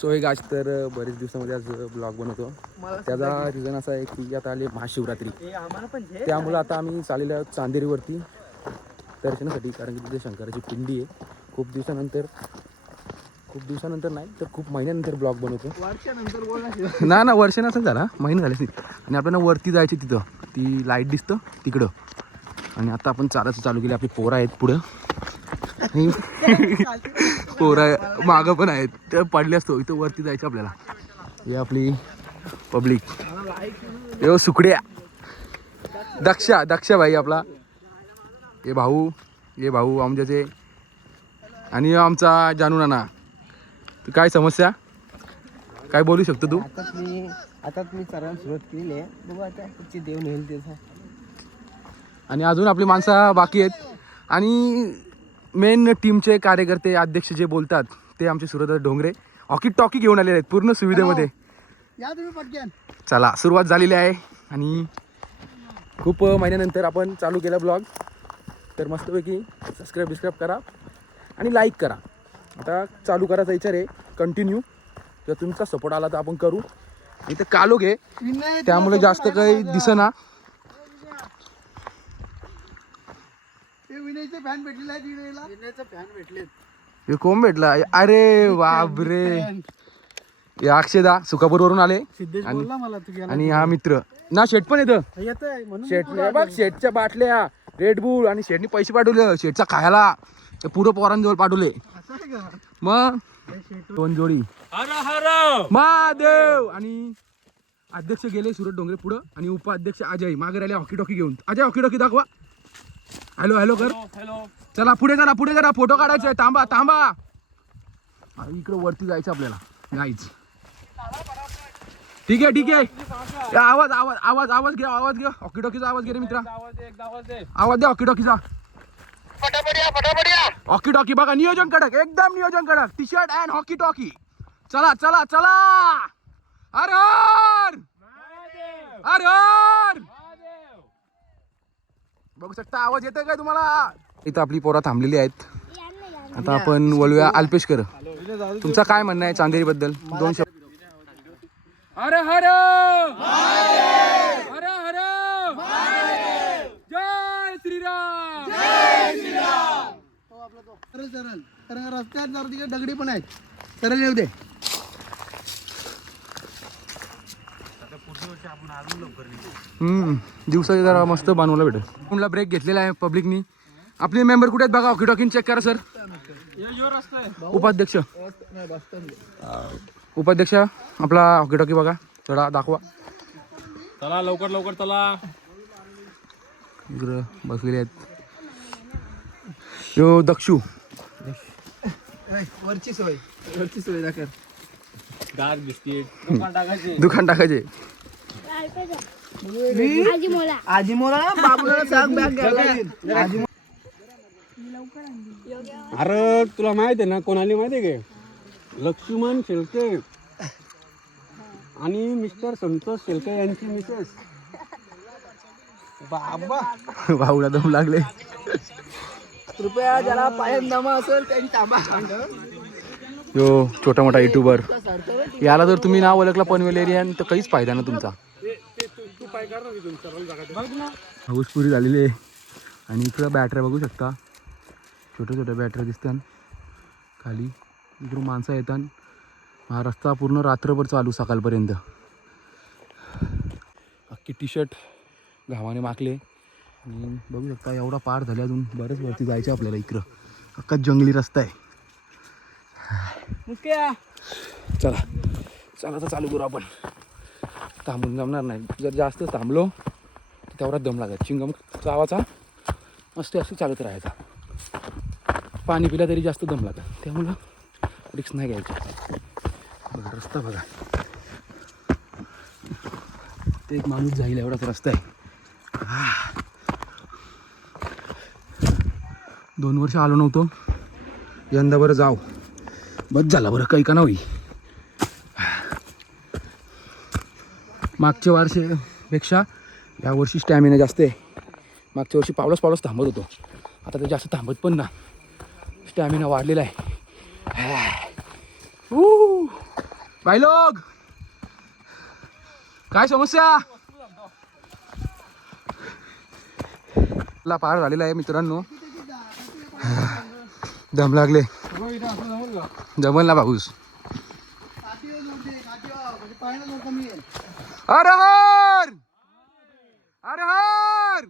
So एक आज तर बरेच दिवसामध्ये आज ब्लॉग बनवतो. त्याचा रिझन असा आहे की आता आली महाशिवरात्री, त्यामुळं आता आम्ही चाललेलो आहोत चांदेरीवरती दर्शनासाठी. कारण की तिथे शंकराची पिंडी आहे. खूप दिवसानंतर नाही तर खूप महिन्यानंतर ब्लॉग बनवतो. ना वर्ष नसेल झाला, महिने झाले. आणि आपल्याला वरती जायचे, तिथं ती लाईट दिसतं तिकडं. आणि आता आपण चालायचं चालू केलं. आपली पोरं आहेत पुढं, पोरं मागं पण आहेत. ते पडले असतो इथं वरती जायचं आपल्याला. हे आपली पब्लिक, यो सुकड्या, दक्षा भाई आपला, हे भाऊ आमच्याचे. आणि आमचा जानू नाना. तर काय समस्या, काय बोलू शकतो तू? आता मी चढायला सुरुवात केली आहे. बघू आता कुठची देव नेईल त्याचा. आणि अजून आपली माणसं बाकी आहेत. आणि मेन टीमचे कार्यकर्ते, अध्यक्ष जे बोलतात ते आमचे सूरज डोंगरे हॉकी टॉकी घेऊन आलेले आहेत पूर्ण सुविधेमध्ये. या तुम्ही पटकन. चला सुरुवात झालेली आहे. आणि खूप महिन्यानंतर आपण चालू केला ब्लॉग. तर मस्तपैकी सबस्क्राईब करा आणि लाईक करा. आता चालू करायचा विचार आहे कंटिन्यू. जर तुमचा सपोर्ट आला तर आपण करू. इथं कालोग आहे त्यामुळे जास्त काही दिसेना. विनयचे फॅन भेटलेला आहे. विनयचा फॅन भेटले. हे कोण भेटला? अरे बापरे, हे अक्षदा सुकापूरवरून आले. आणि हा मित्र ना शेट पण येतं. शेट बघ, शेटच्या बाटल्या रेडबुल आणि शेटनी पैसे पाठवले शेटचा खायला. ते पुरं पोरांजवळ पाठवले. मग 2 जोडी महादेव. आणि अध्यक्ष गेले सूरज डोंगरे पुढं. आणि उपाध्यक्ष अजय मागे राहिले हॉकी टॉकी घेऊन. अजय हॉकी टॉकी दाखवा. हॅलो कर. चला पुढे करा फोटो काढायचा आहे. थांबा इकडे वरती जायचं आपल्याला गाईच. ठीक आहे. आवाज घ्या हॉकी टॉकीचा आवाज घे रे मित्रा. आवाज द्या हॉकी टॉकीचा. हॉकी टॉकी बघा, नियोजन कडक, एकदम नियोजन कडक. T shirt and hockey talkie. चला अरे बघू शकता. आवाज येतोय काय तुम्हाला? इथं आपली पोरा थांबलेली आहेत. आता आपण बोलूया अल्पेशकर. तुमचा काय म्हणणं आहे चांदेरी बद्दल? 2 शब्द. हर हर जय श्रीराम. सरळ रस्त्यात जरा तिकडे दगडी पण आहेत. सरळ येऊ दे. दिवसाची जरा मस्त बनवायला भेटेल. कोणला ब्रेक घेतलेला आहे पब्लिकनी. आपले मेंबर कुठे आहेत बघा. हॉकी टॉकीन चेक करा सर. उपाध्यक्ष आपला हॉकी टॉकी बघा, थोडा दाखवा. चला लवकर चला. इकडं बसलेले आहेत. यो दक्षू. वरची सोय दाखल. गार बिस्किट दुकान टाकायचे. आजी मोला बाबूला सांग बॅग घ्यायला. अरे तुला माहित आहे ना कोण आली माहिती आहे का? लक्ष्मण शेळके आणि मिस्टर संतोष शेळके यांची मिसेस. बाबा भाऊला दम लागले. कृपया ज्याला पायात दमा असेल त्यांनी थांबा. यो छोटा मोठा युट्यूबर. याला जर तुम्ही नाव ओळखला पनवेल एरियन तर काहीच फायदा ना तुमचा. हाऊसपुरी झालेली आहे. आणि इकडं बॅटऱ्या बघू शकता. छोट्या बॅटऱ्या दिसतात खाली. इकडून माणसं येतात. हा रस्ता पूर्ण रात्रभर चालू सकाळपर्यंत. अख्खी टी शर्ट घामाने माखले. आणि बघू शकता एवढा पार झाले. अजून बरंच वरती जायचं आपल्याला. इकडं अख्खा जंगली रस्ता आहे. चला तर चालू करू आपण. थांबून जमणार नाही. जर जास्त थांबलो तर तेवढाच दम लागत. चिंगम चावाचा असं चालत राहायचा. पाणी पिला तरी जास्त दम लागत. त्यामुळं रिक्स नाही घ्यायची. बघा रस्ता बघा. ते एक माणूस जाईल एवढाच रस्ता आहे. 2 वर्ष आलो नव्हतो. यंदा बरं जाऊ. बस झाला बरं काही का नाही. मागच्या वर्षीपेक्षा यावर्षी स्टॅमिना जास्त आहे. मागच्या वर्षी पावलच थांबत होतो. आता ते जास्त थांबत पण ना. स्टॅमिना वाढलेला आहे. भाई लोग काय समस्या ला पार झालेला आहे मित्रांनो. दम लागले जमल ना भाऊस. हर हर हर हर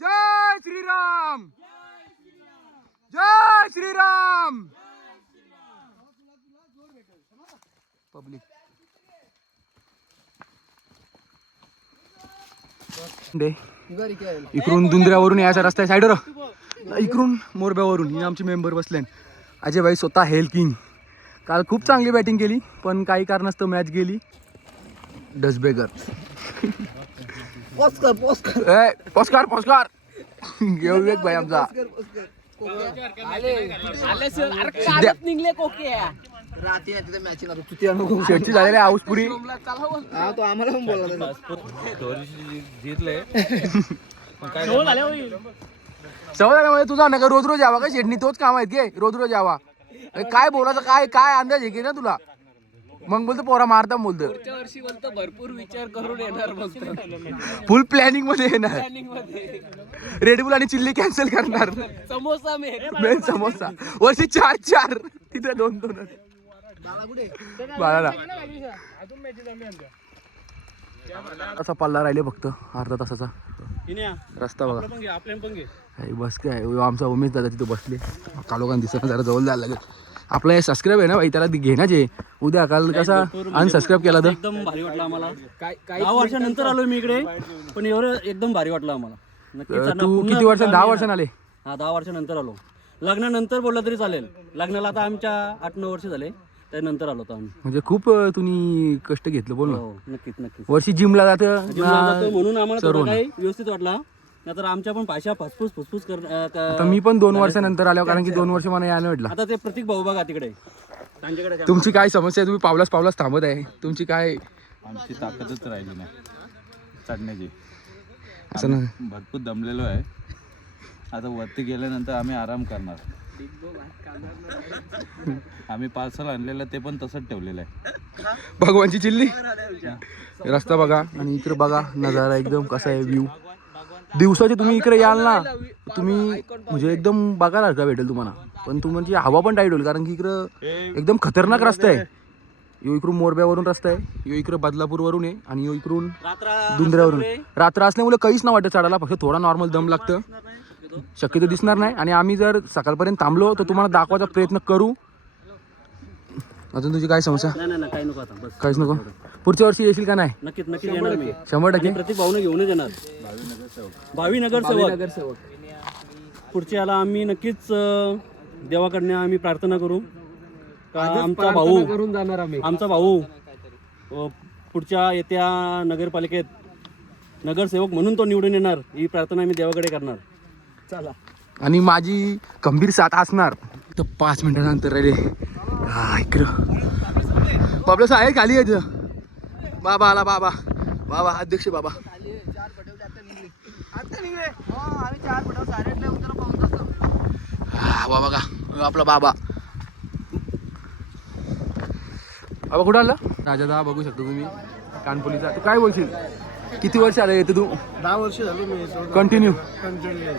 जय श्रीराम जय श्रीराम. पब्लिक इकडून दुंद्र्यावरून यायचा रस्ता आहे साईडवर. इकडून मोरब्यावरून ही आमचे मेंबर बसले. अजय भाई स्वतः हेल किंग. काल खूप चांगली बॅटिंग केली पण काही कारणास्तव मॅच गेली. डसबेगर पोस्कार पोस्कार घेऊ एक भाई आमचा शेटची झालेली हाऊस पुरी. तो आम्हाला पण बोलला सवय झाल्यामुळे तुझा नका रोज रोज यावा का शेटनी तोच काम आहेत की रोज रोज यावा. काय बोलायचं काय काय अंदाज आहे की ना तुला. मग बोलतो पोरा मारता बोलतो वर्षी बोलतो भरपूर विचार करून येणार बोलतो. फुल प्लॅनिंग मध्ये येणार. रेडबुल आणि चिल्ली कॅन्सल करणार. समोसा मेन समोसा वर्षी 4 तिथे 2 बाळाला असा पल्ला राहिले फक्त अर्धा तासाचा रस्ता बघा. बस काय आमचा उमेश दादा तिथे बसले. कालोखान दिसत जरा जवळ जायला लागेल. आपला हे सबस्क्राईब आहे ना भाई त्याला घेण्याच आहे. उद्या काल कसा अनसबस्क्राईब केला तर एकदम भारी वाटलं आम्हाला. 10 वर्षानंतर आलो मी इकडे पण एवढं एकदम भारी वाटलं आम्हाला. तू किती वर्ष 10 वर्षांनी आले. हा 10 वर्षानंतर आलो. लग्नानंतर बोललं तरी चालेल. लग्नाला आता आमच्या 8-9 वर्ष झाले त्यानंतर आलो होतो आम्ही. म्हणजे खूप तुम्ही कष्ट घेतलं बोल ना. नक्कीच नक्कीच वर्षी जिमला जातं म्हणून आम्हाला थोडं काही व्यवस्थित वाटला. तर आमच्या पण पाशा फुसफुस आता मी पण 2 वर्षानंतर आलो कारण की 2 वर्ष मला यायला भेटला. आता ते प्रतीक भाऊ बघा तिकडे त्यांच्याकडे. तुमची काय समस्या आहे. तुम्ही पावलाच थांबत आहे. तुमची काय आमची ताकदच राहिली नाही चढण्याची. असं ना भरपूर दमलेलो आहे. आता वरती गेल्यानंतर आम्ही आराम करणार. आम्ही पार्सल आणलेलं ते पण तसंच ठेवलेलं आहे. भगवानची चिल्ली. रस्ता बघा आणि इकडे बघा नजारा एकदम कसा आहे व्ह्यू. दिवसाचे तुम्ही इकडे याल ना तुम्ही म्हणजे एकदम बघायला भेटेल तुम्हाला. पण तुमची हवा पण टाईट होईल कारण की इकडं एकदम खतरनाक रस्ता आहे. यो इकडून मोरब्यावरून रस्ता आहे. यो इकडं बदलापूरवरून आहे आणि यो इकडून दुंद्र्यावरून. रात्र असल्यामुळे काहीच नाही वाटत चढायला. फक्त थोडा नॉर्मल दम लागतं. शक्यतो दिसणार नाही. आणि आम्ही जर सकाळपर्यंत थांबलो तर तुम्हाला दाखवायचा प्रयत्न करू. अजून तुझी काय समस्या. नाही काही नको आता बस. काहीच नको. पुढच्या वर्षी येशील का नाही. नक्कीच येणार मी 100%. प्रतीक भाऊने घेऊनच येणार. भावी नगरसेवक पुढच्याला आम्ही नक्कीच देवाकडनं आम्ही प्रार्थना करू का आमचा भाऊ करून जाणार आम्ही. आमचा भाऊ पुढच्या येत्या नगरपालिकेत नगरसेवक म्हणून तो निवडून येणार ही प्रार्थना आम्ही देवाकडे करणार. चला आणि माझी गंभीर साथ असणार. तर 5 मिनिटानंतर राहिले. हा इकडं बाबला साहेब खाली यायचं. बाबा आला. बाबा अध्यक्ष बाबा. हा बाबा का आपला बाबा कुठं आलं. राजा बघू शकतो तुम्ही कानपोलीचा. तू काय बोलशील किती वर्ष आलं येतं तू. 10 वर्ष झालो मी कंटिन्यू. कंटिन्यू.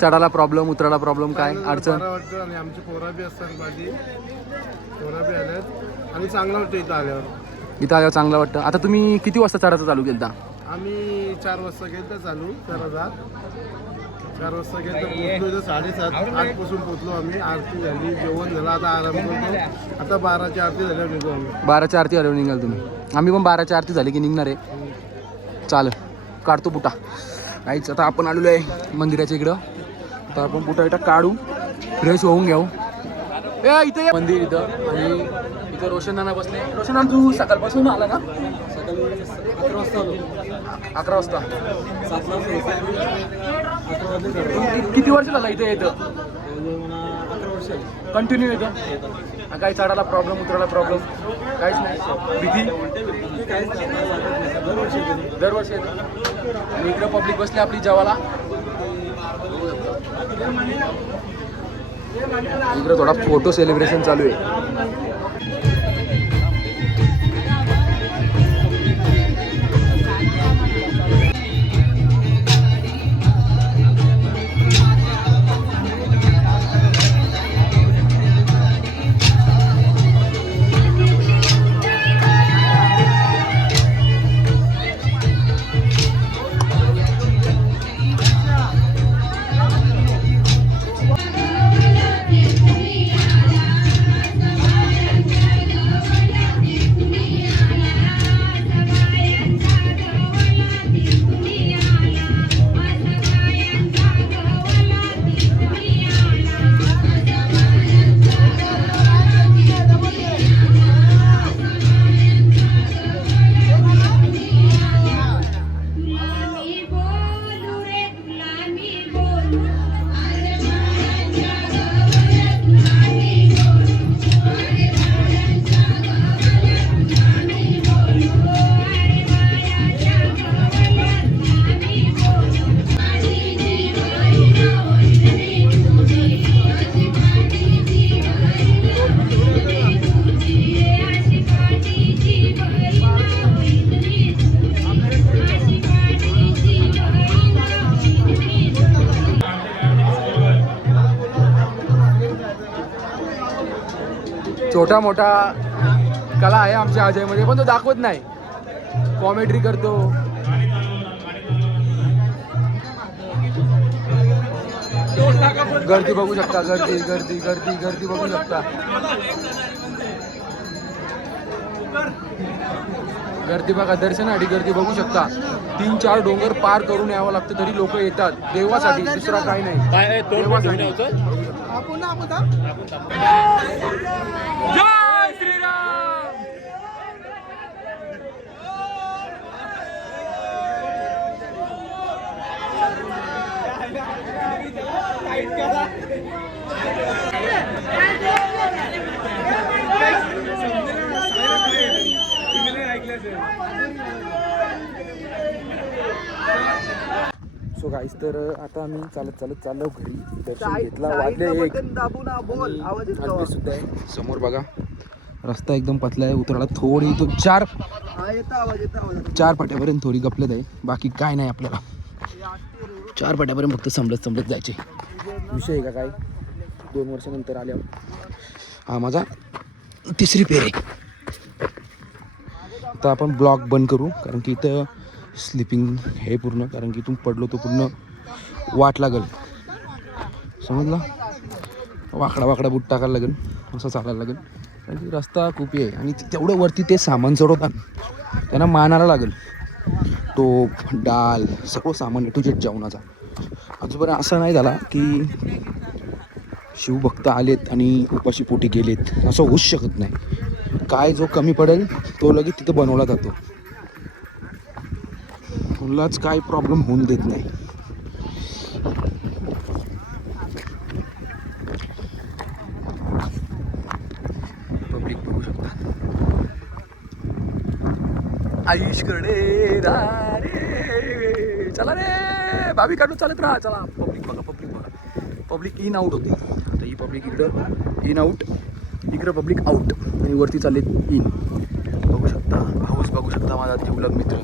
चढायला प्रॉब्लेम उतरायला प्रॉब्लेम काय अडचण. वाटतं आणि आमची पोरा बी असतात माझी पोरा बी आल्यात आणि चांगलं वाटतं इथं आल्यावर. इथं आल्यावर चांगलं वाटतं. आता तुम्ही किती वाजता चढायचं चालू केलं. आम्ही 4 वाजता गेलं चालू 4 वाजता गेलं पोचलो इथं 7:30-8 पासून पोचलो आम्ही. आरती झाली जेवण झालं आता आराम करतो. आता 12ची आरती झाल्यावर निघू आम्ही. 12च्या आरती आल्यावर निघाल तुम्ही. आम्ही पण 12च्या आरती झाली की निघणार आहे. चाल काढतो बुटा काहीच. आता आपण आलेलो आहे मंदिराच्या इकडं. तर आपण बुटा इथं काढू फ्रेश होऊन घेऊ. इथे मंदिर इथं आणि इथं रोशन नाना बसले. रोशन नाना तू सकाळपासून आला का. 11 वाजता. किती वर्ष झाला इथे येतं. 11 वर्ष कंटिन्यू येतं. काही चढायला प्रॉब्लेम उतरायला प्रॉब्लेम काहीच नाही. भीती दरवर्षी येतं. आणि इकडं पब्लिक बसले आपली जेवायला. इकडं थोडा फोटो सेलिब्रेशन चालू आहे. छोटा मोठा कला आहे आमच्या अजयमध्ये, पण तो दाखवत नाही. कॉमेंट्री करतो. गर्दी बघू शकता, गर्दी गर्दी गर्दी गर्दी बघू शकता. गर्दी बघा, दर्शनासाठी गर्दी बघू शकता. 3-4 डोंगर पार करून यावं लागतं तरी लोक येतात देवासाठी, दुसरा काही नाही. देवासाठी. जय श्रीराम. सो गाईस, तर आता आम्ही चालत चालत चाललो घरी. दर्शन घेतला, वाजले 1. हल्पे सुद्धा आहे समोर बघा. रस्ता एकदम पतला आहे. उतरायला थोडी तो 4 फाट्यापर्यंत थोडी गपलत आहे. बाकी काय नाही आपल्याला. 4 फाट्यापर्यंत फक्त समजत जायचे. विषय आहे का काय? 2 वर्षानंतर आल्यावर हा माझा 3री फेर आहे. आता आपण ब्लॉग बंद करू, कारण की इथं स्लिपिंग हे पूर्ण, कारण की इथून पडलो तो पूर्ण वाट लागल. समजला? वाकडा बूट टाकायला लागेल, असं चालायला लागेल. कारण की रस्ता खूप आहे आणि तेवढं वरती ते सामान चढवतात, त्यांना मानायला लागेल. टोप, डाल, सगळं सामान टू जेट जेवणाचा. अजूनपर्यंत असं नाही झाला की शिवभक्त आलेत आणि उपाशी पोटी गेलेत, असं होऊच शकत नाही. काय जो कमी पडेल तो लगेच तिथं बनवला जातो. कुणालाच काय प्रॉब्लेम होऊन देत नाही. पब्लिक बघू शकता. आयुषकडे रे, चला रे भाभी काढून चालत राहा. चला पब्लिक बघा, पब्लिक बघा. पब्लिक इन आउट होती. आता ही पब्लिक इकडं इन आउट, इकडं पब्लिक आउट आणि वरती चाललेत इन. बघू शकता, हाऊस बघू शकता माझा जिवलग मित्र.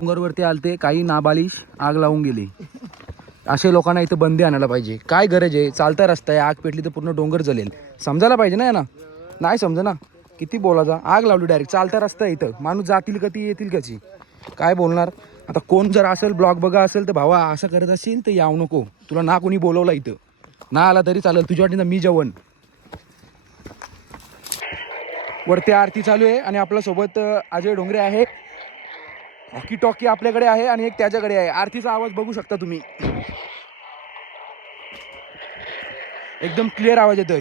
डोंगरवरती आलते काही नाबालिश, आग लावून गेले. असे लोकांना इथं बंदी आणायला पाहिजे. काय गरज आहे? चालता रस्ता आहे, आग पेटली तर पूर्ण डोंगर जलेल. समजायला पाहिजे ना. नाही समजा ना. किती बोलायचा? आग लावली डायरेक्ट. चालता रस्ता आहे इथं, माणूस जातील कधी, येतील कशी, काय बोलणार? आता कोण जर असेल ब्लॉग बघा असेल तर भावा असं करत असेल तर यावं नको. तुला ना कोणी बोलवलं इथं, ना आला तरी चालेल. तुझ्या वाटीनं मी जेवण. वरती आरती चालू आहे आणि आपल्यासोबत अजय डोंगरे आहे. हॉकी टॉकी आपल्याकडे आहे आणि एक त्याच्याकडे आहे. आरतीचा आवाज बघू शकता तुम्ही, एकदम क्लिअर आवाज येतोय.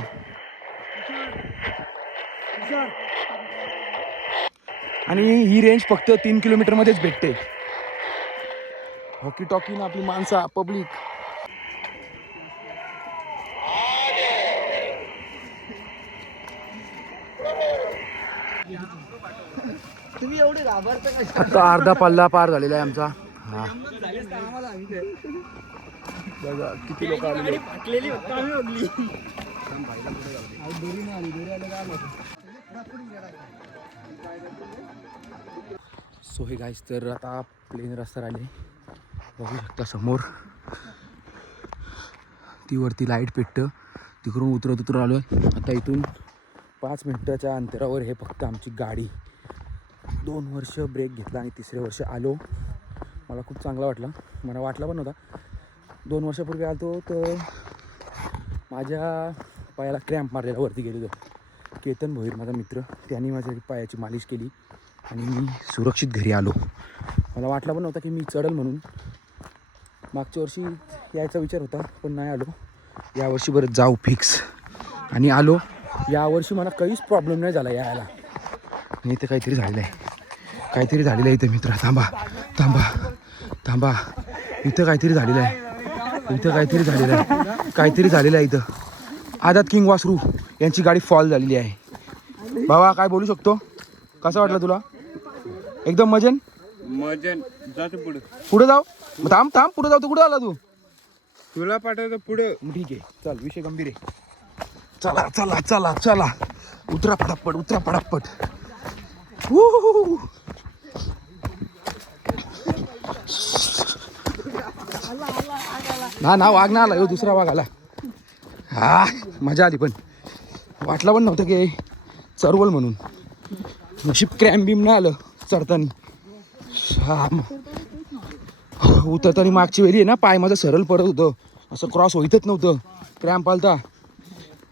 आणि ही रेंज फक्त 3 किलोमीटर मध्येच भेटते. हॉकी टॉकी ना आपली माणसा पब्लिक. तुम्ही एवढे घाबरता का? आता अर्धा पल्ला पार झालेला आहे आमचा. हा बघा किती लोक आले. सो हे गाईस, तर आता प्लेन रस्ता आले. बघू शकता समोर ती वरती लाईट पेटतं. तिकडून उतरत आलो आहे. आता इथून 5 मिनिटाच्या अंतरावर हे फक्त आमची गाडी. 2 वर्ष ब्रेक घेतला आणि 3रे वर्ष आलो. मला खूप चांगला वाटला. मला वाटला पण नव्हता. 2 वर्षापूर्वी आलो तर माझ्या पायाला क्रॅम्प मारलेला, वरती गेलो तर केतन भोईर माझा मित्र, त्यांनी माझ्या पायाची मालिश केली आणि मी सुरक्षित घरी आलो. मला वाटला पण नव्हता की मी चढल म्हणून. मागच्या वर्षी यायचा विचार होता पण नाही आलो. यावर्षी बरं जाऊ फिक्स आणि आलो. यावर्षी मला काहीच प्रॉब्लेम नाही झाला यायला. आणि इथं काहीतरी झालेलं आहे, इथं मित्र. थांबा. इथं काहीतरी झालेलं आहे. इथं आझाद किंग वासरू यांची गाडी फॉल झालेली आहे. बाबा काय बोलू शकतो? कसं वाटलं तुला? एकदम मजन जातो पुढे जाऊ. मग थांब पुढे जाऊ. तू कुठे आला? तू तुला पाठवतो पुढे. ठीक आहे, चल, विषय गंभीर आहे. चला उतरा पटापट. Woo! ना वाघ ना आला, दुसरा वाघ आला. हा मजा आली, पण वाटलं पण नव्हतं की चरवल म्हणून. नशीब क्रॅम बीम नाही आलं चढताना. उतरताना मागची वेळी आहे ना, पाय माझं सरळ पडत होतं, असं क्रॉस होईतच नव्हतं, क्रॅम्प आलता.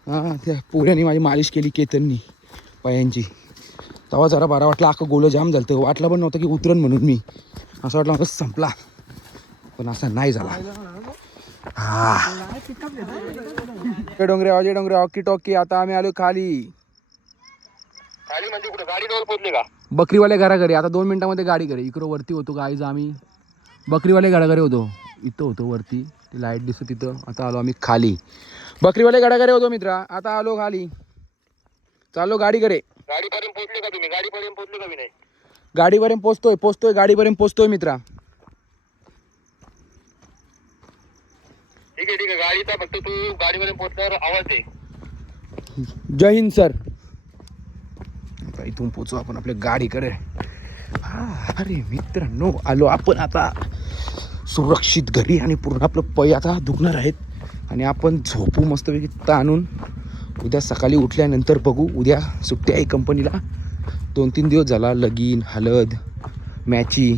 हां, त्या पोऱ्याने माझी मालिश केली केतननी पायांची. तेव्हा जरा बरा वाटला, अख्खं गोलं जाम झालं तर वाटलं पण नव्हतं की उतरन म्हणून. मी असं वाटलं मला संपला, पण असं नाही झाला. हा डोंगरे अजय डोंगरे ऑकी टॉकी. आता आम्ही आलो खाली. खाली म्हणजे कुठे गाडी जवळ पोहोचले का? बकरीवाले घराघरी. आता 2 मिनिटामध्ये गाडी घरी. इकडं वरती होतो गाईज, आम्ही बकरीवाले घराघरी होतो. इथं होतो वरती, ती लाईट दिसतो तिथं. आता आलो आम्ही खाली. बकरीवाले घराघरी होतो मित्रा, आता आलो खाली. चालो गाडी करे. गाडीपर्यंत पोहोचले का तुम्ही? गाडीपर्यंत पोहोचले का मी? नाही गाडीपर्यंत पोचतोय गाडीपर्यंत पोचतोय मित्रा. ठीक आहे गाडीचा फक्त तू गाडीपर्यंत पोहोचल्यावर आवाज दे. जय हिंद सर. इथून पोचू आपण आपल्या गाडीकडे. अरे मित्रांनो, आलो आपण आता सुरक्षित घरी. आणि पूर्ण आपलं पाय आता दुखणार आहेत. आणि आपण झोपू मस्तपैकी ताणून. उद्या सकाळी उठल्यानंतर बघू. उद्या सुट्टी आहे कंपनीला. 2-3 दिवस झाला लगीन, हळद, मॅची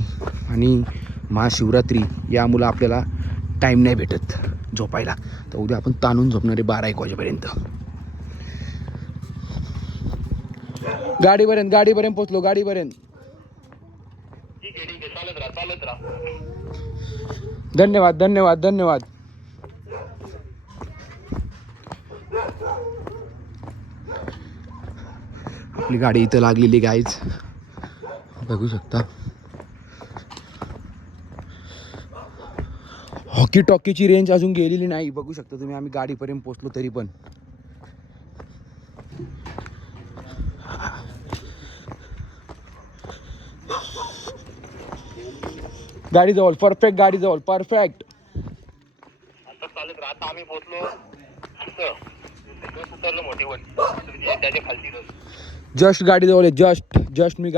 आणि महाशिवरात्री, यामुळं आपल्याला टाईम नाही भेटत झोपायला. तर उद्या आपण ताणून झोपणारे 12-1 वाजेपर्यंत. गाडीपर्यंत पोचलो, गाडीपर्यंत. ठीक आहे चालत राहा. धन्यवाद. आपली गाडी इथं लागलेली गाईज, बघू शकता. हॉकी टॉकीची रेंज अजून गेलेली नाही, बघू शकता तुम्ही. आम्ही गाडीपर्यंत पोचलो तरी पण. गाडीजवळ परफेक्ट, गाडीजवळ परफेक्ट. आता चालत राहा. आता आम्ही पोहोचलो उतरलो मोठी वन त्याच्या खालती. जस्ट गाडीजवळ आहे, जस्ट मी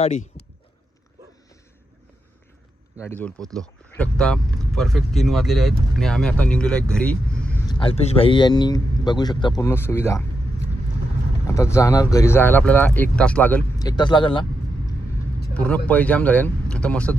गाडीजवळ पोचलो. शकता परफेक्ट 3 वाजलेले आहेत आणि आम्ही आता निघलेलो आहे घरी. अल्पेश भाई यांनी बघू शकता पूर्ण सुविधा. आता जाणार घरी. जायला आपल्याला 1 तास लागेल. 1 तास लागेल ना, पूर्ण पैजाम झाले. आता मस्त